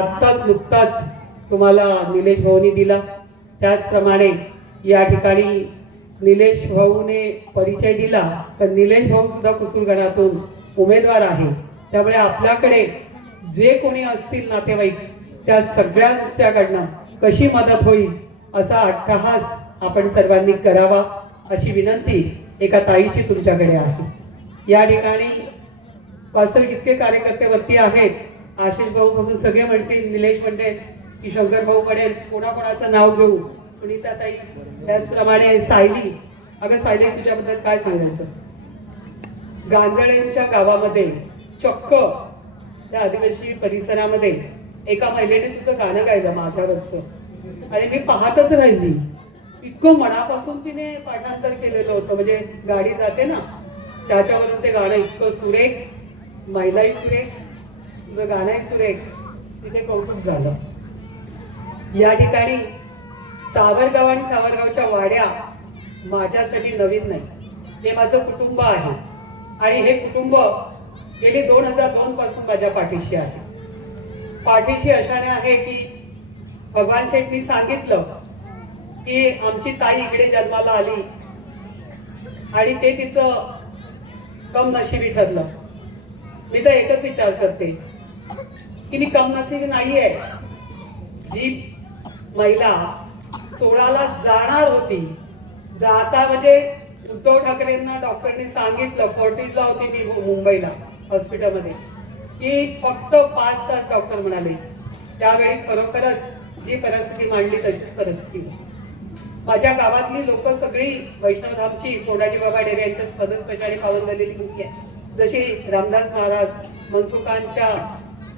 आत्ताच नुकताच तुम्हाला निलेश भाऊनी दिला. त्याचप्रमाणे या ठिकाणी निलेश भाऊने परिचय दिला. तर निलेश भाऊ सुद्धा कुसूरगडातून उमेदवार आहे. त्यामुळे आपल्याकडे जे कोणी असतील नातेवाईक त्या सगळ्यांच्याकडनं कशी मदत होईल असा अट्टहास आपण सर्वांनी करावा अशी विनंती एका ताईची तुमच्याकडे आहे. या ठिकाणी वास्तविक इतके कार्यकर्ते वरती आहेत. आशिष भाऊ पासून सगळे म्हणतील निलेश म्हणते की शंकर भाऊ पडेल कोणाकोणाचं नाव घेऊ सुनीता ताई त्याचप्रमाणे सायली. अगं सायली तुझ्याबद्दल काय सांगायचं? गांजळेंच्या गावामध्ये चक्क त्या आदिवासी परिसरामध्ये एका महिलेने तुझं गाणं गायलं माझ्यावरचं. आणि मी पाहतच राहिली. इतकं मनापासून तिने पाठांतर केलेलं होतं. म्हणजे गाडी जाते ना त्याच्यावरून ते गाणं इतकं सुरेख महिलाही सुरेख तुझं गाणं आहे सुरेख. तिथे कौतुक झालं. या ठिकाणी सावरगाव आणि सावरगावच्या वाड्या माझ्यासाठी नवीन नाही. हे माझं कुटुंब आहे. आणि हे कुटुंब गेली दोन हजार दोन पासून माझ्या पाठीशी आहे. पाठीशी अशाने आहे की भगवान शेठनी सांगितलं की आमची ताई इकडे जन्माला आली. आणि ते तिचं कम नशिबी ठरलं. मी तर एकच विचार करते. की मी कम नसीब नाहीये. जी महिला सोळाला जाणार होती जाता म्हणजे उद्धव ठाकरेंना डॉक्टरनी सांगितलं फोर्टीजला होती मी मुंबईला हॉस्पिटलमध्ये की फक्त पाच तास डॉक्टर म्हणाले. त्यावेळी खरोखरच जी परिस्थिती मांडली तशीच परिस्थिती. माझ्या गावातली लोक सगळी वैष्णवधामची कोंडाजी बाबा डेरे यांच्या पदस्पेशाने पावन झालेली मुख्य आहे जशी रामदास महाराज मनसुखांच्या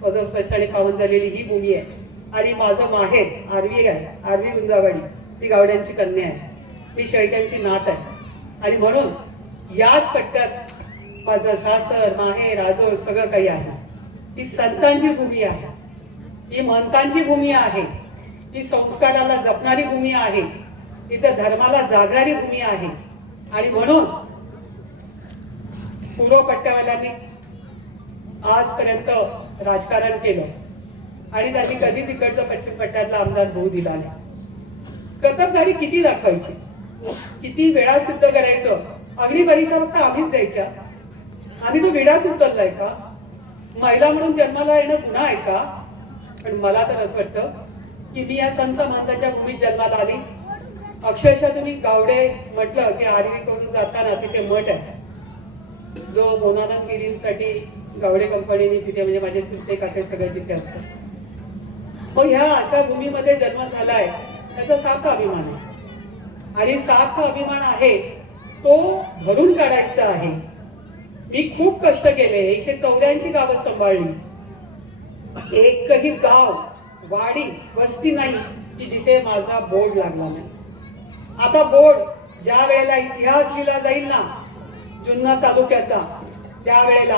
पदस्पर्शाने पावन झालेली ही भूमी आहे. आणि माझं माहेर आरवी आहे. आरवी गुंजावाडी. ती गावड्यांची कन्या आहे. मी शेळक्यांची नात आहे. आणि म्हणून याच पट्ट्यात माझं सासर माहेर आजोळ सगळं काही आहे. ही संतांची भूमी आहे. ही महंतांची भूमी आहे. ही संस्काराला जपणारी भूमी आहे. इथं धर्माला जागणारी भूमी आहे. आणि म्हणून पूर्व पट्ट्यावाल्यांनी आजपर्यंत राजकारण केलं. आणि त्यांनी कधीच इकडचा पश्चिम पट्ट्यातला आमदार भाऊ दिला नाही. कथकधारी किती दाखवायची? किती वेळा सिद्ध करायचं? अग्नी परीक्षा फक्त आम्हीच द्यायच्या. आम्ही तो विडाच उचललाय का? महिला म्हणून जन्माला येणं गुन्हा आहे का? पण मला तर असं वाटतं की मी या संत महंताच्या भूमीत जन्माला आली. अक्षरशः तुम्ही गावडे म्हटलं की आरवी करून जाताना तिथे मठ आहे. जो मोनानंद गिरींसाठी गावडे कंपनीने तिथे म्हणजे माझे चुलते काके सगळे तिथे असतात. मग ह्या अशा भूमीमध्ये जन्म झालाय त्याचा सार्थ अभिमान आहे. आणि सार्थ अभिमान आहे तो भरून काढायचा आहे. मी खूप कष्ट केले एकशे चौऱ्याऐंशी गावं सांभाळली. एकही गाव वाडी वस्ती नाही की जिथे माझा बोर्ड लागला नाही. आता बोर्ड ज्या वेळेला इतिहास लिहिला जाईल ना जुन्ना तालुक्याचा त्यावेळेला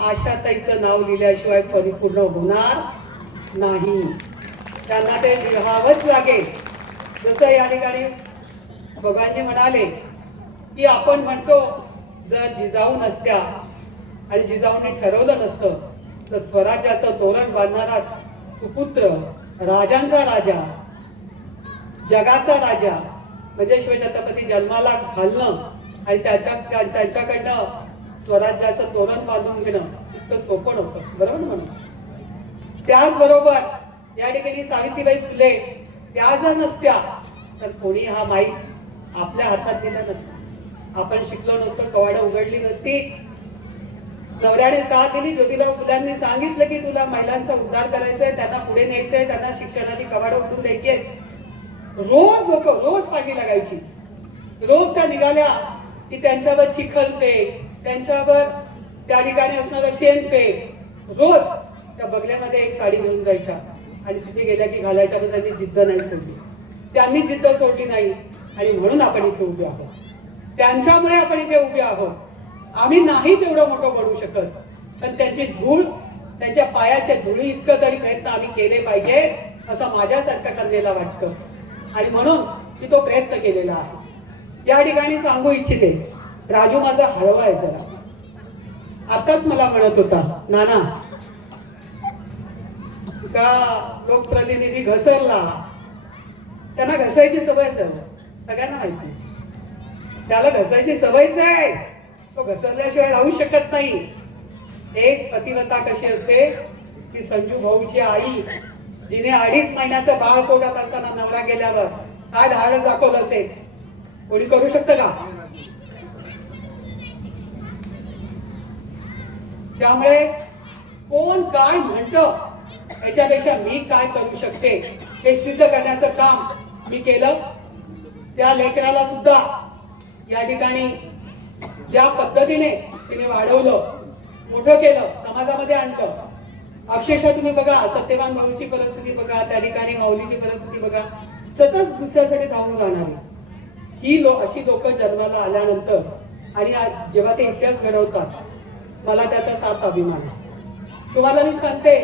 आशाताईचं नाव लिहिल्याशिवाय परिपूर्ण होणार नाही. त्यांना ते लिहावंच लागेल. जसं या ठिकाणी भगवानजी म्हणाले की आपण म्हणतो जर जिजाऊ नसत्या आणि जिजाऊने ठरवलं नसतं तर स्वराज्याचं तोरण बांधणारा सुपुत्र राजांचा राजा जगाचा राजा म्हणजे शिवछत्रपती जन्माला घालणं आणि त्याच्या त्यांच्याकडनं स्वराज्याचं तोरण बांधून घेणं इतकं सोपं नव्हतं. बरोबर म्हणून? त्याचबरोबर या ठिकाणी सावित्रीबाई फुले त्या जर नसत्या तर कोणी हा माईक आपल्या हातात दिला नसता. आपण शिकलो नसतो कवाडं उघडली नसती. नवऱ्याने साथ दिली ज्योतिराव फुलांनी सांगितलं की तुला महिलांचा उद्धार करायचा आहे त्यांना पुढे न्यायचंय त्यांना शिक्षणाची कवाडं उठून द्यायची आहेत. रोज लोक रोज पाठी लागायची. रोज त्या निघाल्या की त्यांच्यावर चिखल फेक त्यांच्यावर त्या ठिकाणी असणारं शेण रोज त्या बगल्यामध्ये एक साडी घेऊन जायच्या. आणि तिथे गेल्या की घालायच्या पण त्यांनी जिद्द नाही सोडली. त्यांनी जिद्द सोडली नाही. आणि म्हणून आपण इथे उभे आहोत. त्यांच्यामुळे आपण इथे उभे आहोत. आम्ही नाही तेवढं मोठं बनू शकत. पण त्यांची धूळ त्यांच्या पायाच्या धुळी इतकं तरी प्रयत्न आम्ही केले पाहिजे असं माझ्यासारख्या कन्येला वाटतं. आणि म्हणून मी तो प्रयत्न केलेला आहे. या ठिकाणी सांगू इच्छिते राजू माझा हळवा आहे जरा. आताच मला म्हणत होता नाना का लोकप्रतिनिधी घसरला. त्यांना घसायची सवय झाली. सगळ्यांना माहिती त्याला घसायची सवयच आहे. तो घसरल्याशिवाय राहू शकत नाही. एक पतिव्रता कशी असते? की संजू भाऊची आई जिने अडीच महिन्याचं बाळ पोटात असताना नवरा गेल्यावर काय धाडस दाखवलं असेल. कोणी करू शकतं का? त्यामुळे कोण काय म्हणतं याच्यापेक्षा मी काय करू शकते हे सिद्ध करण्याचं काम मी केलं. त्या लेकराला सुद्धा या ठिकाणी ज्या पद्धतीने तिने वाढवलं मोठं केलं समाजामध्ये आणलं. अक्षरशः तुम्ही बघा सत्यवान भाऊची परिस्थिती बघा त्या ठिकाणी माऊलीची परिस्थिती बघा सतत दुसऱ्यासाठी धावून जाणारी. ही लो अशी लोक जन्माला आल्यानंतर आणि आज जेव्हा ते इतिहास घडवतात मला त्याचा साथ अभिमान आहे. तुम्हाला मी सांगते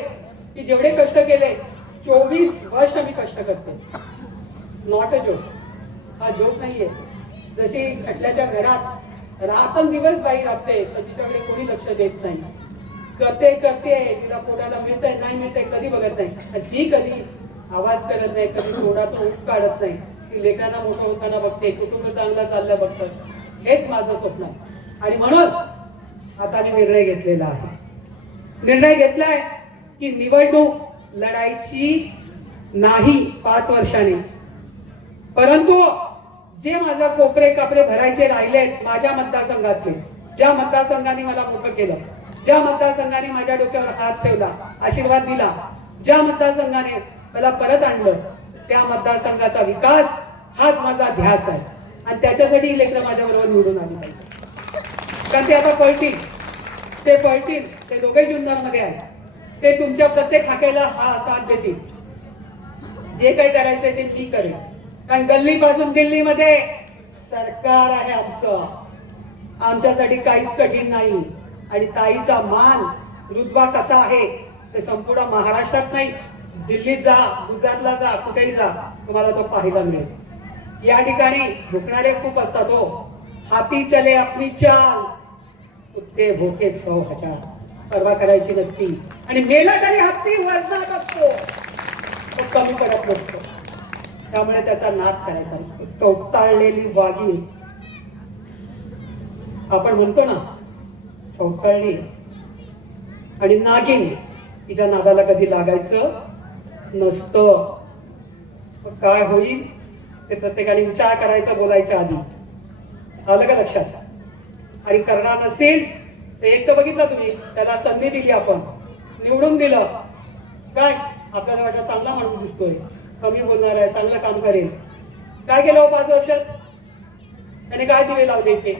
की जेवढे कष्ट केले चोवीस वर्ष मी कष्ट करते. नॉट अ जोक हा जोक नाहीये. जशी खटल्याच्या घरात रातन दिवस बाई राबते पण तिच्याकडे कोणी लक्ष देत नाही. करते करते तिला पोटाला मिळतंय नाही मिळतंय कधी बघत नाही. ती कधी आवाज करत नाही कधी तोंडातून उठ काढत नाही. ती लेखांना मोठं होताना बघते कुटुंब चांगलं चाललं बघतं. हेच माझं स्वप्न आहे. आणि म्हणून आता मी निर्णय घेतलेला आहे. निर्णय घेतलाय की निवडणूक लढायची नाही पाच वर्षाने. परंतु जे माझा कोपरे कपडे भरायचे राहिले माझ्या मतदारसंघातले ज्या मतदारसंघाने मला मोठं केलं ज्या मतदारसंघाने माझ्या डोक्यावर हात ठेवला आशीर्वाद दिला ज्या मतदारसंघाने मला परत आणलं त्या मतदारसंघाचा विकास हाच माझा ध्यास आहे. आणि त्याच्यासाठी ही लेकरं माझ्याबरोबर निवडून आली पाहिजे कारण ते आता पळतील? ते पळतील ते दोघे जुन्नरमध्ये आहेत. ते तुमच्या प्रत्येक हाकेला हा साथ देतील. जे काही करायचंय ते मी करेन. कारण गल्लीपासून दिल्लीमध्ये सरकार आहे आमचं. आमच्यासाठी काहीच कठीण नाही. आणि ताईचा मान रुद्वा कसा आहे ते संपूर्ण महाराष्ट्रात नाही. दिल्लीत जा गुजरातला जा कुठेही जा तुम्हाला तो पाहायला मिळेल. या ठिकाणी झुकणारे खूप असतात हो. हाती चले आपली चाल. कुत्ते भोके सौ हजार. परवा करायची नसती. आणि मेला तरी हत्ती वजनात असतो. तो कमी पडत नसतो. त्यामुळे त्याचा नाद करायचा नसतो. चौताळलेली वाघीण आपण म्हणतो ना चौताळली आणि नागिन तिच्या नादाला कधी लागायचं नसतं. काय होईल? ते प्रत्येकाने विचार करायचा बोलायच्या आधी. आलं का लक्षात? आणि करणार नसतील तर एक तर बघितलं तुम्ही त्याला संधी दिली आपण. निवडून दिलं. काय? आपल्याला वाटतं चांगला माणूस दिसतोय. कमी बोलणार आहे चांगलं काम करेल. काय केलं हो पाच वर्षात? त्याने काय दिवे लावले इथे?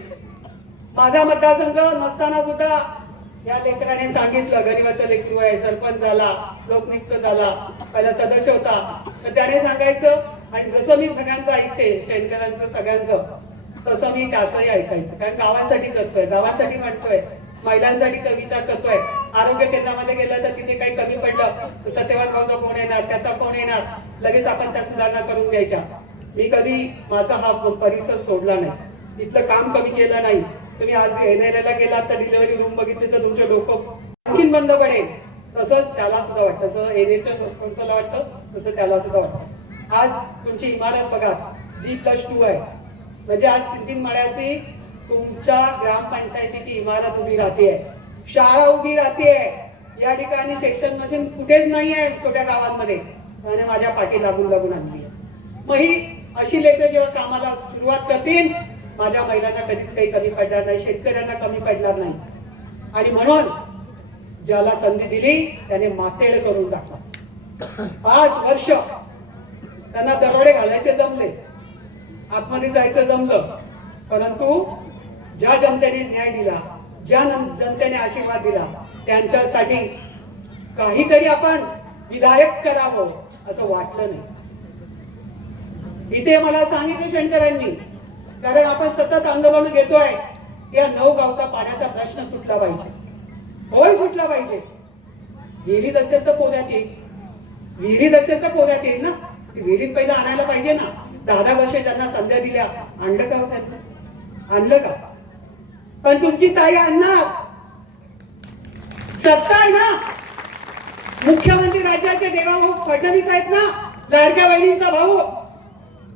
माझा मतदारसंघ नसताना सुद्धा या लेकराने सांगितलं गरीबाचा लेकरू आहे सरपंच झाला लोकनियुक्त झाला पहिला सदस्य होता. तर त्याने सांगायचं आणि जसं मी सगळ्यांचं ऐकते शेतकऱ्यांचं सगळ्यांचं तसं मी त्याचंही ऐकायचं. कारण गावासाठी करतोय गावासाठी म्हणतोय महिलांसाठी कविता करतोय. आरोग्य केंद्रामध्ये गेलं तर तिथे काही कमी पडलं तर सत्यवान भाऊचा फोन येणार त्याचा फोन येणार. लगेच आपण त्या सुधारणा करून घ्यायच्या. मी कधी माझा हा परिसर सोडला नाही. तिथलं काम कमी केलं नाही. तुम्ही आज एनएलएला गेलात तर डिलिव्हरी रूम बघितली तर तुमचे डोकं आणखीन बंद पडेल. तसंच त्याला सुद्धा वाटतं. तसं एनएच्या सरपंचाला वाटतं तसं त्याला सुद्धा वाटतं. आज तुमची इमारत बघा जी प्लस टू आहे. म्हणजे आज तीन तीन माळ्याची तुमच्या ग्रामपंचायतीची इमारत उभी राहते शाळा उभी राहते या ठिकाणी शिक्षण मशीन कुठेच नाही आहे छोट्या गावांमध्ये. आणि माझ्या पाठी लागून लागून आणली मग ही अशी लेकरं जेव्हा कामाला सुरुवात करतील माझ्या महिलांना कधीच काही कमी पडणार नाही शेतकऱ्यांना कमी पडणार नाही. आणि म्हणून ज्याला संधी दिली त्याने मातेड करून टाकला. पाच वर्ष त्यांना दरोडे घालायचे जमले. आतमध्ये जायचं जमलं. परंतु ज्या जनतेने न्याय दिला ज्या जनतेने आशीर्वाद दिला त्यांच्यासाठी काहीतरी आपण विधायक करावं असं वाटलं नाही. इथे मला सांगितलं शेणकरांनी कारण आपण सतत आंदोलन घेतोय या नऊ गावचा पाण्याचा प्रश्न सुटला पाहिजे. होय सुटला पाहिजे. विहिरीत असेल तर पोऱ्यात येईल. विहिरीत असेल तर पोऱ्यात येईल ना? विहिरीत पहिला आणायला पाहिजे ना? दहा दहा वर्ष त्यांना संध्या दिल्या आणलं का हो त्यांना? आणलं का? पण तुमची ताई आणणार. सत्ता आहे ना? मुख्यमंत्री राज्याचे देवाभाऊ फडणवीस आहेत ना? लाडक्या बहिणींचा भाऊ.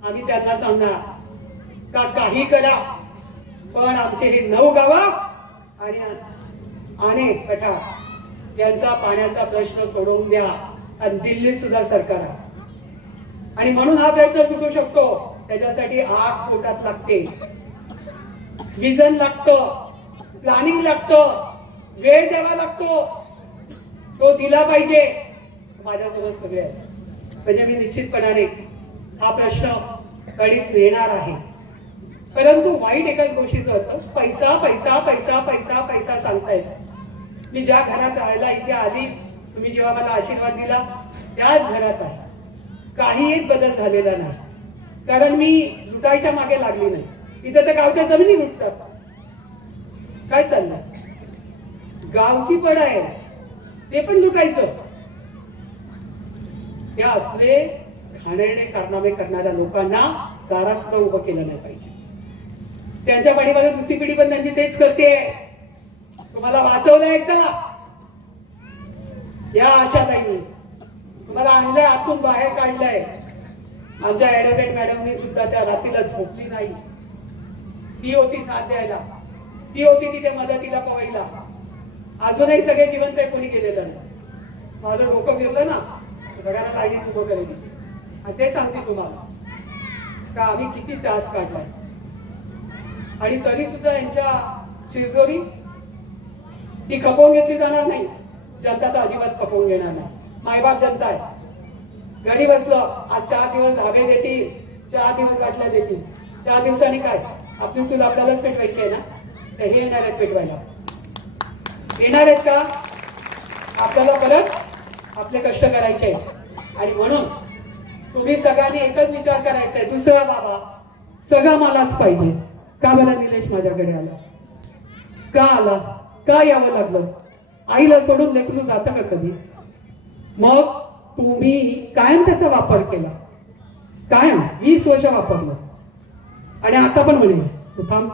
आम्ही त्यांना सांगणार का काही करा पण आमचे हे नऊ गाव आणि आणे पठा यांचा पाण्याचा प्रश्न सोडवून द्या आणि दिल्लीत सुद्धा सरकार आहे. आणि म्हणून हा प्रश्न सुटू शकतो. त्याच्यासाठी आग पोटात लागते. विजन लागतं. प्लॅनिंग लागतं. वेळ द्यावा लागतो. तो दिला पाहिजे. माझ्यासोबत सगळे. म्हणजे मी निश्चितपणाने हा प्रश्न कडीच नेणार आहे. परंतु वाईट एकाच गोष्टीचं होतं. पैसा पैसा पैसा पैसा पैसा सांगताय मी ज्या घरात राहायला इथे आली तुम्ही जेव्हा मला आशीर्वाद दिला त्याच घरात आहे. काही एक बदल झालेला नाही. कारण मी लुटायच्या मागे लागली नाही. इथे तर गावच्या जमिनी लुटतात. काय चाललंय? गावची पड आहे. ते पण लुटायचं. त्या असले घाणेरडे कारनामे करणाऱ्या लोकांना दारात उभं केलं नाही पाहिजे. त्यांच्या पाठीमागे दुसरी पिढी पण त्यांची तेच करते. तुम्हाला वाचवलं एकदा? या आशा नाही मला आणलंय आतून बाहेर काढलंय. आमच्या ऍडव्होकेट मॅडमनी सुद्धा त्या रात्रीला झोपली नाही. ती होती साथ द्यायला. ती होती तिथे मदतीला पवायला अजूनही सगळे जिवंत आहे कोणी गेलेलं नाही. माझं डोकं फिरलं ना सगळ्यांना लाईनीत उभं करेल आणि ते सांगते तुम्हाला का आम्ही किती त्रास काढलाय. आणि तरी सुद्धा यांच्या शिरजोरी ती खपवून घेतली जाणार नाही. जनता तर अजिबात खपवून घेणार नाही. मायबाप जनता आहे घरी बसलं आज चार दिवस धाबे देतील चार दिवस वाटल्या देतील. चार दिवसांनी काय? आपली चूल आपल्यालाच पेटवायची आहे ना? तर हे येणार आहेत पेटवायला. येणार आहेत का? आपल्याला परत आपले कष्ट करायचे आहेत. आणि म्हणून तुम्ही सगळ्यांनी एकच विचार करायचा आहे. दुसरा बाबा सगळा मलाच पाहिजे. का बरं निलेश माझ्याकडे आला? का आला? का यावं लागलं? आईला सोडून लेकरू जातं का कधी? मग तुम्ही कायम त्याचा वापर केला. कायम वीस वर्ष वापरलं. आणि आता पण म्हणे थांब.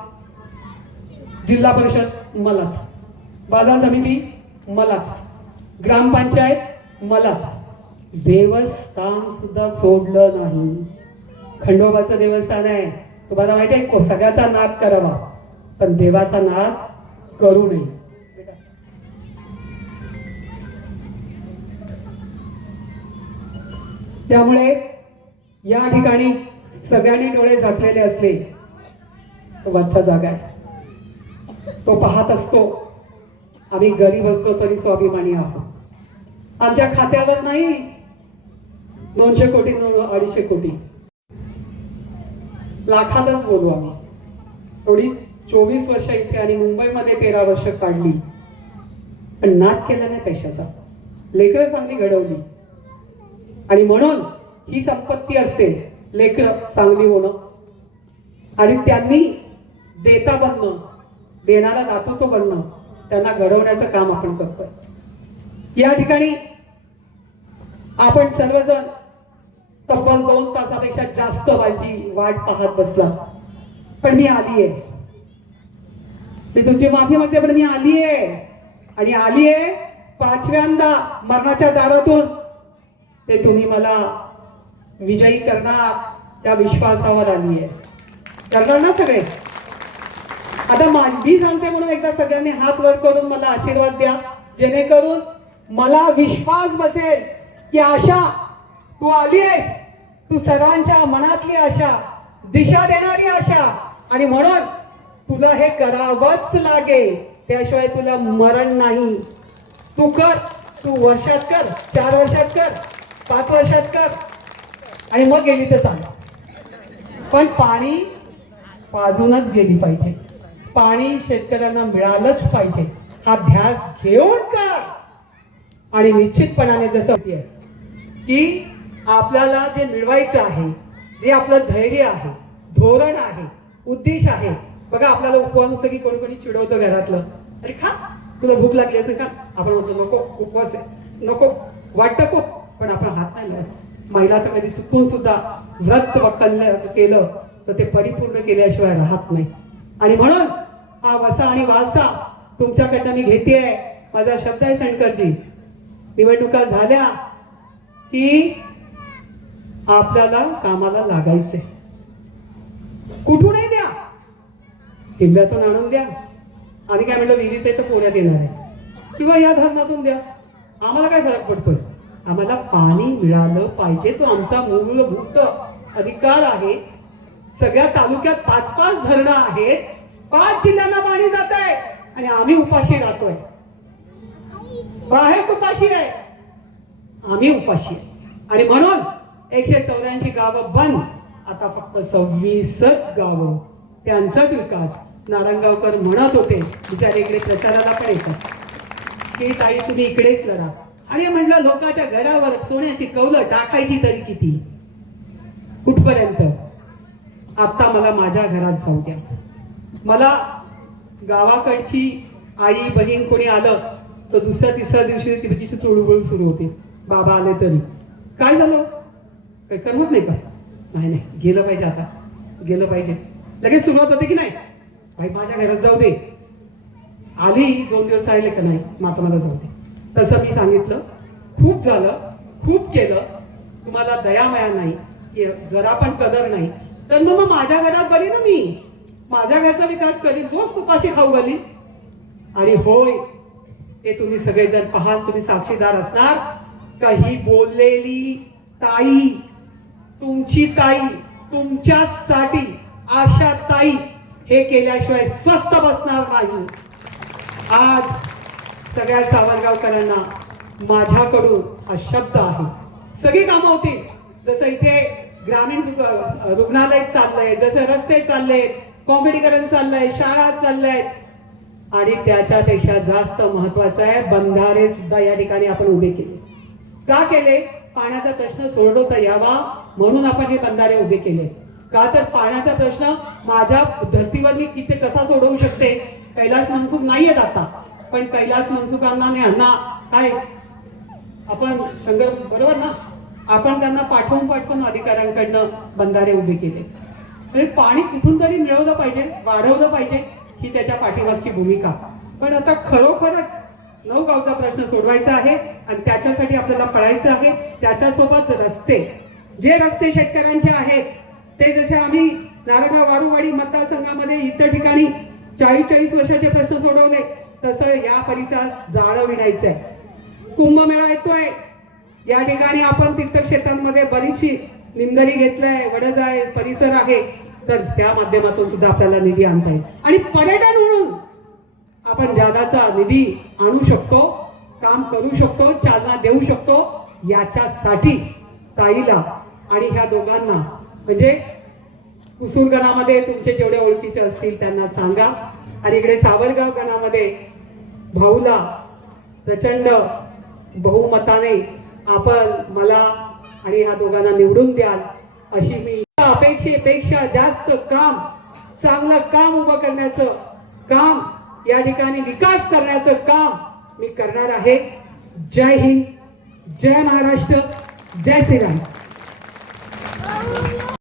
जिल्हा परिषद मलाच. बाजार समिती मलाच. ग्रामपंचायत मलाच. देवस्थान सुद्धा सोडलं नाही. खंडोबाचं देवस्थान आहे. तुम्हाला माहिती आहे को- सगळ्याचा नाद करावा. पण देवाचा नाद करू नये. त्यामुळे या ठिकाणी सगळ्यांनी डोळे झाकलेले असले तो वरचा जागा आहे. तो पाहत असतो आम्ही गरीब असतो तरी स्वाभिमानी आहोत. आमच्या खात्यावर नाही दोनशे कोटी अडीचशे कोटी. लाखातच बोलू आम्ही. थोडी चोवीस वर्ष इथे आणि मुंबईमध्ये तेरा वर्ष काढली. पण नाद केला नाही पैशाचा. लेकरं चांगली घडवली. आणि म्हणून ही संपत्ती असते. लेकर चांगली होणं. आणि त्यांनी देता बनणं. देणारा तो बनणं. त्यांना घडवण्याचं काम आपण करतोय. या ठिकाणी आपण सर्वजण तब्बल दोन तासापेक्षा जास्त माझी वाट पाहत बसला. पण मी आली आहे मी तुमची माफी मागते पण मी आली आहे आणि आली आहे पाचव्यांदा मरणाच्या दारातून. ते तुम्ही मला विजयी करणार. त्या विश्वासावर आली आहे करणार ना सगळे? आता मानवी सांगते म्हणून एकदा सगळ्यांनी हात वर करून मला आशीर्वाद द्या. जेणेकरून मला विश्वास बसेल की आशा तू आली आहेस तू सर्वांच्या मनातली आशा दिशा देणारी आशा. आणि म्हणून तुला हे करावंच लागेल. त्याशिवाय तुला मरण नाही. तू कर. तू वर्षात कर. चार वर्षात कर. पाच वर्षात कर. आणि मग गेली तर चांगलं पण पाणी पाजूनच गेली पाहिजे. पाणी शेतकऱ्यांना मिळालंच पाहिजे. हा ध्यास घेऊन कर. आणि निश्चितपणाने जसं की आपल्याला जे मिळवायचं आहे जे आपलं धैर्य आहे धोरण आहे उद्देश आहे. बघा आपल्याला उपवास असतं की कोणी कोणी चिडवतं घरातलं. अरे खा तुला भूक लागली असेल का आपण म्हणतो नको उपवास आहे. नको वाटतं खूप पण आपण हात नाही लावत. महिला तर कधी चुकून सुद्धा व्रत केलं तर ते परिपूर्ण केल्याशिवाय राहत नाही. आणि म्हणून हा वसा आणि वारसा तुमच्याकडनं मी घेते माझा शब्द आहे शंकरजी. निवडणुका झाल्या की आपल्याला कामाला लागायचे कुठूनही द्या किल्ल्यातून आणून द्या. आणि काय म्हणलं विहिरीत आहे तर पोऱ्यात येणार आहे. किंवा या धरणातून द्या. आम्हाला काय फरक पडतोय? आम्हाला पाणी मिळालं पाहिजे. तो आमचा मूलभूत अधिकार आहे. सगळ्या तालुक्यात पाच पाच धरणं आहेत. पाच जिल्ह्यांना पाणी जात आहे आणि आम्ही उपाशी राहतोय. बाहेर उपाशी आहे. आम्ही उपाशी आणि म्हणून एकशे चौऱ्याऐंशी गावं बंद. आता फक्त सव्वीसच गावं. त्यांचाच विकास. नारायणगावकर म्हणत होते बिचारे इकडे प्रचाराला पण येतात. की ताई तुम्ही इकडेच लढा. आणि म्हणलं लोकांच्या घरावर सोन्याची कौलं टाकायची तरी किती? कुठपर्यंत? आता मला माझ्या घरात जाऊ द्या. मला गावाकडची आई बहीण कोणी आलं तर दुसऱ्या तिसऱ्या दिवशी तिची चुळबुळ सुरू होते. बाबा आले तरी. काय झालं? काही करमत नाही का? नाही नाही. गेलं पाहिजे आता. गेलं पाहिजे. लगेच सुरुवात होते की नाही? भाई माझ्या घरात जाऊ दे. आली दोन दिवस राहिले का नाही? मग आता मला जाऊ दे. तसं मी सांगितलं. खूप झालं खूप केलं. तुम्हाला दयामया नाही जरा पण कदर नाही. तर मग माझ्या घरात बरी ना मी. माझ्या घरचा विकास करीन रोज तुपाशी खाऊ घालीन. आणि होय ते तुम्ही सगळेजण पाहाल तुम्ही साक्षीदार असणार. काही बोललेली ताई तुमची ताई तुमच्यासाठी आशा ताई हे केल्याशिवाय स्वस्त बसणार नाही. आज सगळ्या सावरगावकरांना माझ्याकडून हा शब्द आहे. सगळी कामं होतील जसं इथे ग्रामीण रुग- रुग्णालय चाललंय जसं रस्ते चालले कॉम्पिटीकरण चाललंय शाळा चाललंय आणि त्याच्यापेक्षा जास्त महत्वाचं आहे बंधारे सुद्धा या ठिकाणी आपण उभे केले. का केले? पाण्याचा प्रश्न सोडवता यावा म्हणून आपण हे बंधारे उभे केले. का तर पाण्याचा प्रश्न माझ्या धर्तीवर मी किती कसा सोडवू शकते? कैलास मनसुख नाहीयेत आता. पण कैलास मनसुखांना यांना काय? आपण शंकर बरोबर ना? आपण त्यांना पाठवून पाठवून अधिकाऱ्यांकडनं बंधारे उभे केले. म्हणजे पाणी कुठून तरी मिळवलं पाहिजे वाढवलं पाहिजे ही त्याच्या पाठीमागची भूमिका. पण आता खरोखरच नऊ गावचा प्रश्न सोडवायचा आहे आणि त्याच्यासाठी आपल्याला पळायचं आहे. त्याच्यासोबत रस्ते. जे रस्ते शेतकऱ्यांचे आहेत ते जसे आम्ही नारगाव वारुवाडी मतदारसंघामध्ये इतर ठिकाणी चाळीस चाळीस वर्षाचे प्रश्न सोडवले तसं या परिसरात जाळं विणायचं आहे कुंभमेळा येतोय. या ठिकाणी आपण तीर्थक्षेत्रांमध्ये बरीचशी निमदरी घेतलंय वडज आहे परिसर आहे. तर त्या माध्यमातून सुद्धा आपल्याला निधी आणता येईल. आणि पर्यटन म्हणून आपण जादाचा निधी आणू शकतो काम करू शकतो चालना देऊ शकतो. याच्यासाठी ताईला आणि ह्या दोघांना म्हणजे कुसूर गणामध्ये तुमचे जेवढे ओळखीचे असतील त्यांना सांगा. आणि इकडे सावरगाव गणामध्ये भाऊला प्रचंड बहुमताने आपण मला आणि ह्या दोघांना निवडून द्याल अशी मी अपेक्षेपेक्षा जास्त काम चांगलं काम उभं करण्याचं काम या ठिकाणी विकास करण्याचं काम मी करणार आहे. जय हिंद जय महाराष्ट्र जय श्रीराम.